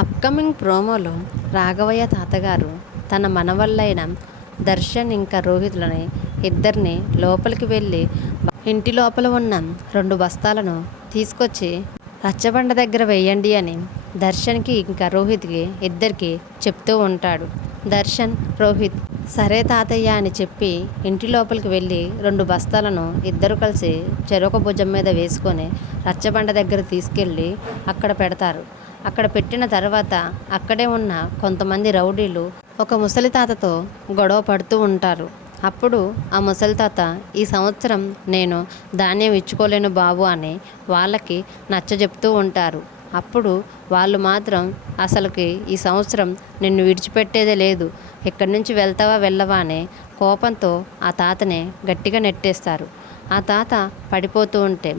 Upcoming ప్రోమోలో రాఘవయ్య తాతగారు తన మనవళ్ళైన దర్శన్ ఇంకా రోహిత్లని ఇద్దరిని లోపలికి వెళ్ళి ఇంటి లోపల ఉన్న 2 బస్తాలను తీసుకొచ్చి రచ్చబండ దగ్గర వేయండి అని దర్శన్కి ఇంకా రోహిత్కి ఇద్దరికి చెప్తూ ఉంటాడు. దర్శన్, రోహిత్ సరే తాతయ్య అని చెప్పి ఇంటి లోపలికి వెళ్ళి 2 బస్తాలను ఇద్దరు కలిసి చెరొక భుజం మీద వేసుకొని రచ్చబండ దగ్గర తీసుకెళ్ళి అక్కడ పెడతారు. అక్కడ పెట్టిన తర్వాత అక్కడే ఉన్న కొంతమంది రౌడీలు ఒక ముసలి తాతతో గొడవ పడుతూ ఉంటారు. అప్పుడు ఆ ముసలి తాత ఈ సంవత్సరం నేను ధాన్యం ఇచ్చుకోలేను బాబు అని వాళ్ళకి నచ్చజెప్తూ ఉంటారు. అప్పుడు వాళ్ళు మాత్రం అసలుకి ఈ సంవత్సరం నిన్ను విడిచిపెట్టేదే లేదు, ఇక్కడి నుంచి వెళ్తావా వెళ్ళవా అని కోపంతో ఆ తాతని గట్టిగా నెట్టేస్తారు. ఆ తాత పడిపోతూ ఉంటే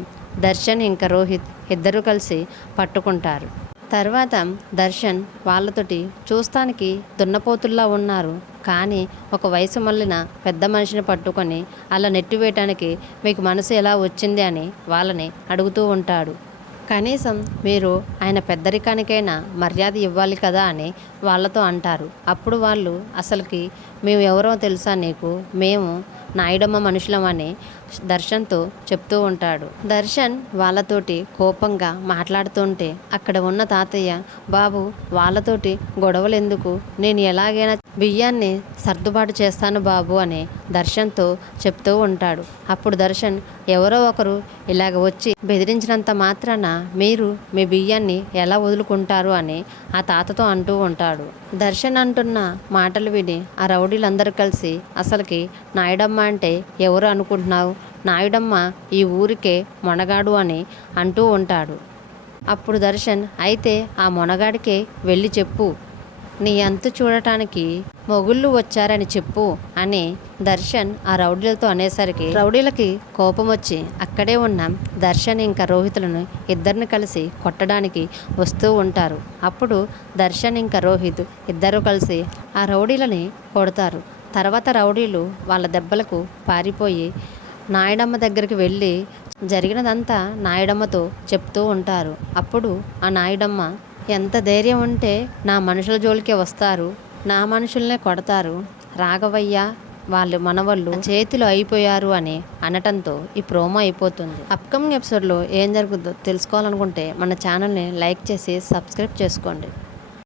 దర్శన్ ఇంకా రోహిత్ ఇద్దరూ కలిసి పట్టుకుంటారు. తర్వాత దర్శన్ వాళ్ళతోటి చూస్తానికి దున్నపోతుల్లా ఉన్నారు, కానీ ఒక వయసు మళ్ళిన పెద్ద మనిషిని పట్టుకొని అలా నెట్టివేయటానికి మీకు మనసు ఎలా వచ్చింది అని వాళ్ళని అడుగుతూ ఉంటాడు. కనీసం మీరు ఆయన పెద్దరికానికైనా మర్యాద ఇవ్వాలి కదా అని వాళ్ళతో అంటారు. అప్పుడు వాళ్ళు అసలుకి మేము ఎవరో తెలుసా నీకు, మేము నాయుడమ్మ మనుషులమని దర్శన్తో చెప్తూ ఉంటాడు. దర్శన్ వాళ్ళతోటి కోపంగా మాట్లాడుతుంటే అక్కడ ఉన్న తాతయ్య, బాబు వాళ్ళతోటి గొడవలు ఎందుకు, నేను ఎలాగైనా బియ్యాన్ని సర్దుబాటు చేస్తాను బాబు అని దర్శన్తో చెప్తూ ఉంటాడు. అప్పుడు దర్శన్, ఎవరో ఒకరు ఇలాగ వచ్చి బెదిరించినంత మాత్రాన మీరు మీ బియ్యాన్ని ఎలా వదులుకుంటారు అని ఆ తాతతో అంటూ ఉంటాడు. దర్శన్ అంటున్న మాటలు విని ఆ రౌడీలందరూ కలిసి అసలుకి నాయుడమ్మ అంటే ఎవరు అనుకుంటున్నావు, నాయుడమ్మ ఈ ఊరికే మొనగాడు అని అంటూ ఉంటాడు. అప్పుడు దర్శన్, అయితే ఆ మొనగాడికే వెళ్ళి చెప్పు, నీ అంతు చూడటానికి మొగుళ్ళు వచ్చారని చెప్పు అని దర్శన్ ఆ రౌడీలతో అనేసరికి రౌడీలకి కోపం వచ్చి అక్కడే ఉన్న దర్శన్ ఇంకా రోహిత్లను ఇద్దరిని కలిసి కొట్టడానికి వస్తూ ఉంటారు. అప్పుడు దర్శన్ ఇంకా రోహిత్ ఇద్దరు కలిసి ఆ రౌడీలని కొడతారు. తర్వాత రౌడీలు వాళ్ళ దెబ్బలకు పారిపోయి నాయుడమ్మ దగ్గరికి వెళ్ళి జరిగినదంతా నాయుడమ్మతో చెప్తూ ఉంటారు. అప్పుడు ఆ నాయుడమ్మ, ఎంత ధైర్యం ఉంటే నా మనుషుల జోలికే వస్తారు, నా మనుషుల్నే కొడతారు, రాఘవయ్య వాళ్ళు మనవళ్ళు చేతిలో అయిపోయారు అని అనటంతో ఈ ప్రోమో అయిపోతుంది. అప్కమింగ్ ఎపిసోడ్లో ఏం జరుగుతుందో తెలుసుకోవాలనుకుంటే మన ఛానల్ని లైక్ చేసి సబ్స్క్రైబ్ చేసుకోండి.